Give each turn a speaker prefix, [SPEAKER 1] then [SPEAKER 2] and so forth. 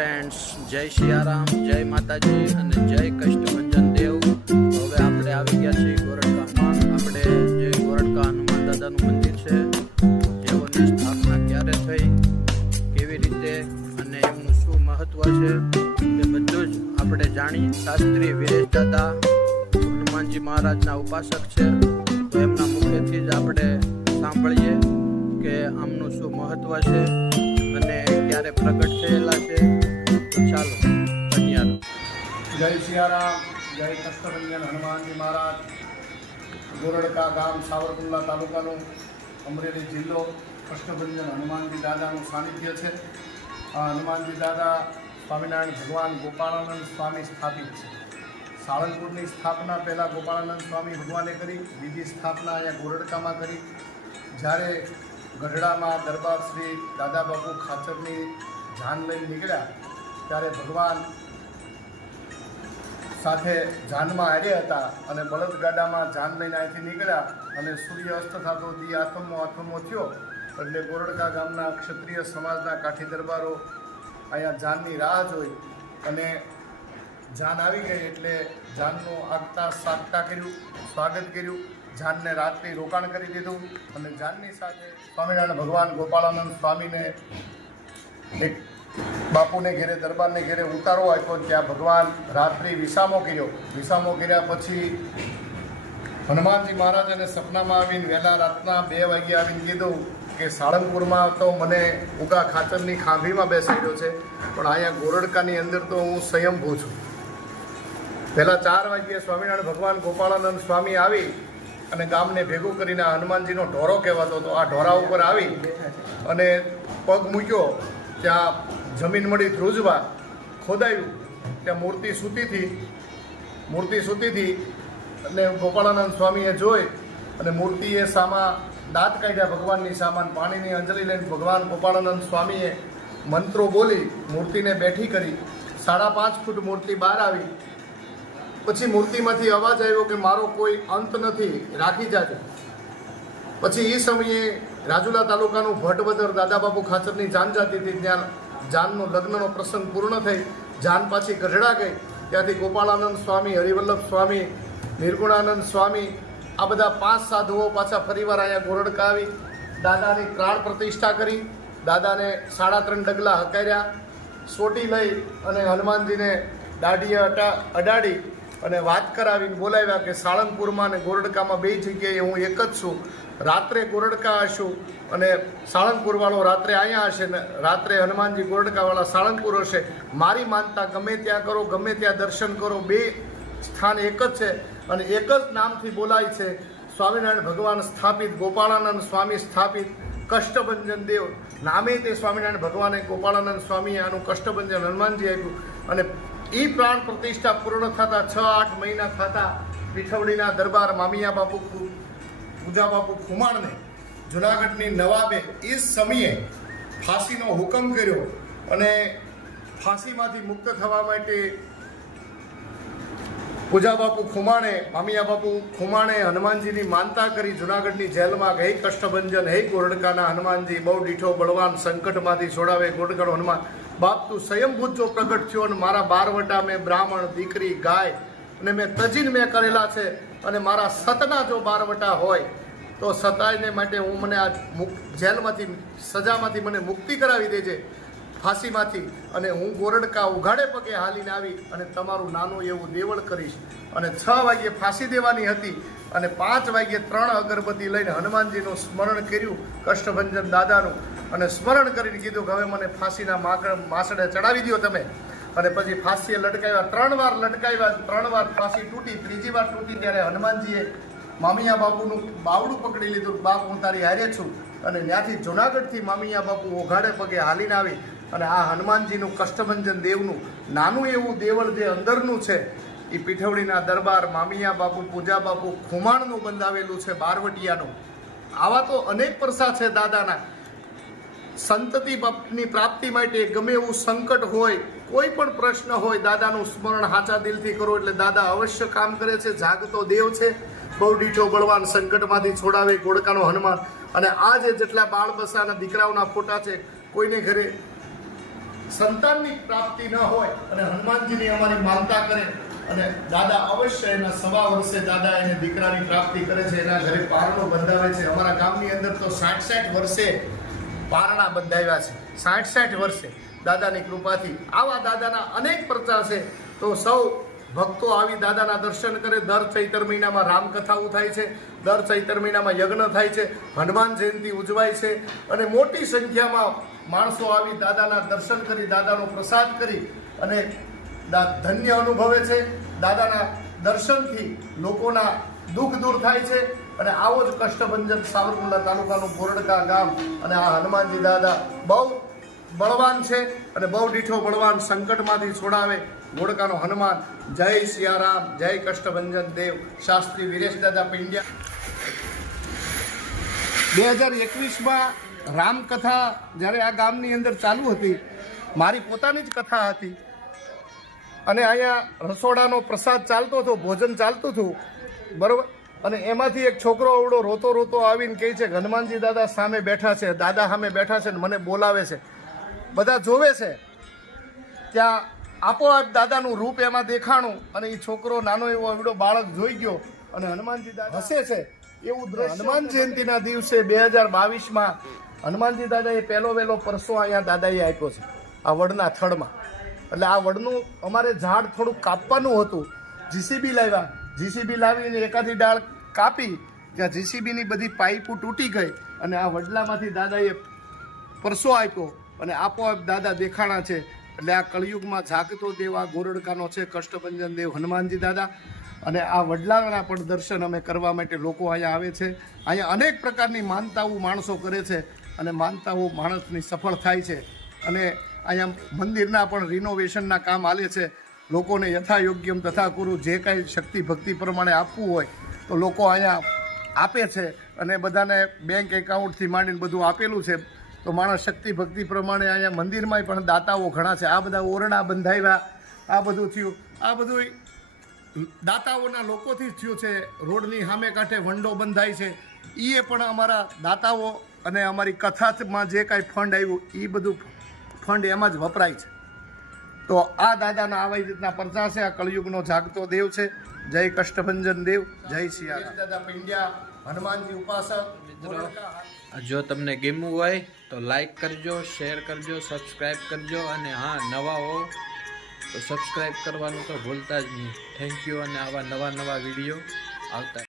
[SPEAKER 1] Friends જય સિયારામ જય માતાજી અને જય કષ્ટભંજન દેવ. હવે આપણે આવી ગયા છીએ ગોરડકામાં આપણે જે ગોરડકા હનુમાન દાદાનું મંદિર છે જેઓની સ્થાપના ક્યારે થઈ, કેવી રીતે અને એમનું શું મહત્વ છે તે બધું જ આપણે જાણી. શાસ્ત્રી વિરેશ દાદા, હનુમાનજી મહારાજના ઉપાસક છે. તો એમના મુખેથી જ આપણે સાંભળીએ કે આમનું શું મહત્વ છે અને ક્યારે પ્રગટ થયેલા છે. તો ચાલો ધન્યવાદ
[SPEAKER 2] જય સિયારામ, જય કષ્ટભંજન હનુમાનજી મહારાજ. ગોરડકા ગામ સાવરકુંડલા તાલુકાનો અમરેલી જિલ્લો કષ્ટભંજન હનુમાનજી દાદાનું સાનિધ્ય છે. આ હનુમાનજી દાદા સ્વામિનારાયણ ભગવાન ગોપાળાનંદ સ્વામી સ્થાપિત છે. સાળંગપુરની સ્થાપના પહેલાં ગોપાળાનંદ સ્વામી ભગવાને કરી, બીજી સ્થાપના અહીંયા ગોરડકામાં કરી. જ્યારે ગઢડામાં દરબાર શ્રી દાદા બાપુ ખાચરની જાન લઈને નીકળ્યા, ત્યારે ભગવાન સાથે જાનમાં હાર્યા હતા અને બળદગાડામાં જાન લઈને અહીંથી નીકળ્યા અને સૂર્ય અસ્ત થતો દી આથમો આથમો થયો એટલે બોરડકા ગામના ક્ષત્રિય સમાજના કાઠી દરબારો અહીંયા જાનની રાહ જોઈ અને જાન આવી ગઈ એટલે જાનનું આગતા સાગતા કર્યું, સ્વાગત કર્યું. જાનને રાત્રિ રોકાણ કરી દીધું અને જાનની સાથે સ્વામિનારાયણ ભગવાન ગોપાળાનંદ સ્વામીને એક બાપુને ઘેરે, દરબારને ઘેરે ઉતારો આપ્યો ત્યાં ભગવાન રાત્રિ વિસામો કર્યો. વિસામો કર્યા પછી હનુમાનજી મહારાજાને સપનામાં આવીને વહેલા રાતના બે વાગે આવીને કીધું કે સાળંગપુરમાં તો મને ઉગા ખાચરની ખાંભીમાં બેસાડ્યો છે, પણ અહીંયા ગોરડકાની અંદર તો હું સ્વયંભૂ છું. પહેલાં ચાર વાગ્યે સ્વામિનારાયણ ભગવાન ગોપાળાનંદ સ્વામી આવી અને ગામને ભેગું કરીને હનુમાનજીનો ઢોરો કહેવાતો હતો. આ ઢોરા ઉપર આવી અને પગ મૂક્યો. ત્યાં જમીન મળી ધ્રુજવા ખોદાયું. ત્યાં મૂર્તિ સૂતીથી મૂર્તિ સૂતીથી અને ગોપાળાનંદ સ્વામીએ જોઈ અને મૂર્તિએ સામા દાંત કાઢ્યા ભગવાનની સામાન પાણીની અંજલિ લઈને ભગવાન ગોપાળાનંદ સ્વામીએ મંત્રો બોલી મૂર્તિને બેઠી કરી. સાડા પાંચ ફૂટ મૂર્તિ બહાર આવી. પછી મૂર્તિમાંથી અવાજ આવ્યો કે મારો કોઈ અંત નથી, રાખી જાજો. પછી એ સમયે રાજુલા તાલુકાનું ભટ્ટવદર દાદાબાપુ ખાચરની જાન જાતી હતી, ત્યાં જાનનો લગ્નનો પ્રસંગ પૂર્ણ થઈ, જાન પાછી ગઢડા ગઈ. ત્યાંથી ગોપાળાનંદ સ્વામી, હરિવલ્લભ સ્વામી, નિર્ગુણાનંદ સ્વામી, આ બધા પાંચ સાધુઓ પાછા ફરીવાર અહીંયા ગોરડકા આવી. દાદાની પ્રાણ પ્રતિષ્ઠા કરી. દાદાને સાડા ત્રણ ડગલા હકાર્યા. સોટી લઈ અને હનુમાનજીને દાઢીએ અટા અડાડી. અને વાત કરાવીને બોલાવ્યા કે સાળંગપુરમાં અને ગોરડકામાં બે જગ્યાએ હું એક જ છું. રાત્રે ગોરડકા હશું અને સાળંગપુરવાળો રાત્રે અહીંયા હશે ને રાત્રે હનુમાનજી ગોરડકાવાળા સાળંગપુર હશે. મારી માનતા ગમે ત્યાં કરો, ગમે ત્યાં દર્શન કરો, બે સ્થાન એક જ છે અને એક જ નામથી બોલાય છે. સ્વામિનારાયણ ભગવાન સ્થાપિત, ગોપાળાનંદ સ્વામી સ્થાપિત, કષ્ટભંજન દેવ. નામે તે સ્વામિનારાયણ ભગવાને ગોપાળાનંદ સ્વામીએ આનું કષ્ટભંજન હનુમાનજી આપ્યું અને એ પ્રાણ પ્રતિષ્ઠા પૂર્ણ થતા છ, આઠ મહિના થતા પીઠવડીના દરબાર મામિયા બાપુ પૂજા બાપુ ખુમાણને જુનાગઢની નવાબે એ સમયે ફાંસીનો હુકમ કર્યો અને ફાંસીમાંથી મુક્ત થવા માટે પૂજા બાપુ ખુમાણે મામિયા બાપુ ખુમાણે હનુમાનજીની માનતા કરી જુનાગઢની જેલમાં ગઈ કષ્ટભંજન. હે ગોરડકાના હનુમાનજી, બહુ દીઠો બળવાન સંકટમાંથી છોડાવે ગોરડકાનો હનુમાન. બાપ, તું સ્વયંભૂત જો પ્રગટ થયો અને મારા બારવટા મેં બ્રાહ્મણ, દીકરી, ગાય અને મેં તજીન મેં કરેલા છે અને મારા સતના જો બારવટા હોય, તો સતાયને માટે હું મને આ જેલમાંથી, સજામાંથી મને મુક્તિ કરાવી દેજે. ફાંસીમાંથી અને હું ગોરડકા ઉઘાડે પગે હાલીને આવી અને તમારું નાનું એવું દેવળ કરીશ. અને છ વાગ્યે ફાંસી દેવાની હતી અને પાંચ વાગ્યે ત્રણ અગરબત્તી લઈને હનુમાનજીનું સ્મરણ કર્યું કષ્ટભંજન દાદાનું. અને સ્મરણ કરીને કીધું કે હવે મને ફાંસીના માકડ માસડે ચડાવી દો તમે. અને પછી ફાંસીએ લટકાવ્યા, ત્રણ વાર લટકાવ્યા, ત્રણ વાર ફાંસી તૂટી, ત્રીજી વાર તૂટી ત્યારે હનુમાનજીએ મામિયા બાપુનું બાવડું પકડી લીધું બાપ, હું તારી હારે છું. અને ત્યાંથી જુનાગઢથી મામિયા બાપુ ઓઘાડે પગે હાલીને આવી અને આ હનુમાનજીનું કષ્ટભંજન દેવનું, નાનું એવું દેવળ જે અંદરનું છે, એ પીઠવડીના દરબાર, મામિયા બાપુ, પૂજા બાપુ, ખુમાણનું બંધાવેલું છે બારવટિયાનું. આવા તો અનેક પ્રસાદ છે દાદાના. સંતતિ બાપની પ્રાપ્તિ માટે ગમે એવું સંકટ હોય, કોઈ પણ પ્રશ્ન હોય, દાદાનું સ્મરણ હાચા દિલથી કરો એટલે દાદા અવશ્ય કામ કરે છે, જાગતો દેવ છે. બહુ દીઠો બળવાન સંકટમાંથી છોડાવે ગોળકાનો હનુમાન. અને આ જે જેટલા બાળ બસાના દીકરાઓના ફોટા છે, કોઈને ઘરે સંતાનની પ્રાપ્તિ ન હોય અને હનુમાનજીની અમારી માનતા કરે અને દાદા અવશ્ય એના સવા વર્ષે દાદા એને દીકરાની પ્રાપ્તિ કરે છે, એના ઘરે પારણો બંધાવે છે. અમારા ગામની અંદર તો સાઠ સાઠ વર્ષે પારણા બંધાવ્યા છે. સાઠ સાઠ વર્ષે દાદાની કૃપાથી આવા દાદાના અનેક પ્રચાર છે. તો સૌ ભક્તો આવી દાદાના દર્શન કરે. દર ચૈતર મહિનામાં રામકથાઓ થાય છે. દર ચૈતર મહિનામાં યજ્ઞ થાય છે. હનુમાન જયંતિ ઉજવાય છે. અને મોટી સંખ્યામાં માણસો આવી દાદાના દર્શન કરી, દાદાનો પ્રસાદ કરી અને ધન્ય અનુભવે છે. દાદાના દર્શનથી લોકોના દુઃખ દૂર થાય છે. અને આવો જ કષ્ટભંજન સાવરકુંડલા તાલુકાનું બોરડકા ગામ અને આ હનુમાનજી દાદા બહુ બળવાન છે અને બહુ દીઠો બળવાન સંકટમાંથી છોડાવે ગોળકાનો હનુમાન. જય સિયારામ, જય કષ્ટભંજન દેવ. શાસ્ત્રી વીરેશ દાદા પિંડ્યા. બે હજાર એકવીસમાં રામકથા જ્યારે આ ગામની અંદર ચાલુ હતી, મારી પોતાની જ કથા હતી. અને અહીંયા રસોડાનો પ્રસાદ ચાલતો હતો, ભોજન ચાલતું હતું. બરાબર? અને એમાંથી એક છોકરો અવડો રોતો રોતો આવીને કહે છે હનુમાનજી દાદા સામે બેઠા છે, દાદા સામે બેઠા છે ને મને બોલાવે છે. બધા જોવે છે. ત્યાં આપોઆપ દાદાનું રૂપ એમાં દેખાણું અને એ છોકરો નાનો એવો એવડો બાળક જોઈ ગયો અને હનુમાનજી દાદા હસે છે. એવું દ્રશ્ય હનુમાન જયંતિના દિવસે બે હજાર બાવીસમાં હનુમાનજી દાદાએ પહેલો વહેલો પરસો અહીંયા દાદાએ આપ્યો છે આ વડના થડમાં. એટલે આ વડનું અમારે ઝાડ થોડુંક કાપવાનું હતું. જીસીબી લાવ્યા. જીસીબી લાવીને એકાદી ડાળ કાપી. ત્યાં જીસીબીની બધી પાઇપો તૂટી ગઈ અને આ વડલામાંથી દાદાએ પરસો આપ્યો. અને આપોઆપ દાદા દેખાણા છે. એટલે આ કળિયુગમાં જાગતો દેવ, આ ગોરડકાનો છે કષ્ટભંજન દેવ હનુમાનજી દાદા. અને આ વડલાના પણ દર્શન અમે કરવા માટે લોકો અહીંયા આવે છે. અહીંયા અનેક પ્રકારની માનતાઓ માણસો કરે છે અને માનતાઓ માણસની સફળ થાય છે. અને અહીંયા મંદિરના પણ રિનોવેશનના કામ આલે છે. લોકોને યથાયોગ્યમ તથા કુરુ જે કાંઈ શક્તિ ભક્તિ પ્રમાણે આપવું હોય તો લોકો અહીંયા આપે છે. અને બધાને બેંક એકાઉન્ટથી માંડીને બધું આપેલું છે. તો માણસ શક્તિ ભક્તિ પ્રમાણે અહીંયા મંદિરમાં પણ દાતાઓ ઘણા છે. આ બધા ઓરડા બંધાવ્યા. આ બધું થયું. આ બધું દાતાઓના લોકોથી જ થયું છે. રોડની સામે કાંઠે વંડો બંધાય છે. એ પણ અમારા દાતાઓ અને અમારી કથામાં જે કાંઈ ફંડ આવ્યું એ બધું ફંડ એમાં જ વપરાય છે. તો આ દાદાના આવી રીતના પરચા છે. આ કળિયુગનો જાગતો દેવ છે. જય કષ્ટભંજન દેવ જય સિયા દાદા પિંડ્યા હનુમાનજી ઉપાસક
[SPEAKER 1] જો તમને ગમ્યું હોય તો લાઈક કરજો શેર કરજો સબસ્ક્રાઈબ કરજો અને હા નવા હો તો સબસ્ક્રાઈબ કરવાનું તો ભૂલતા જ નહીં. થેન્ક યુ અને આવા નવા નવા વીડિયો આવતા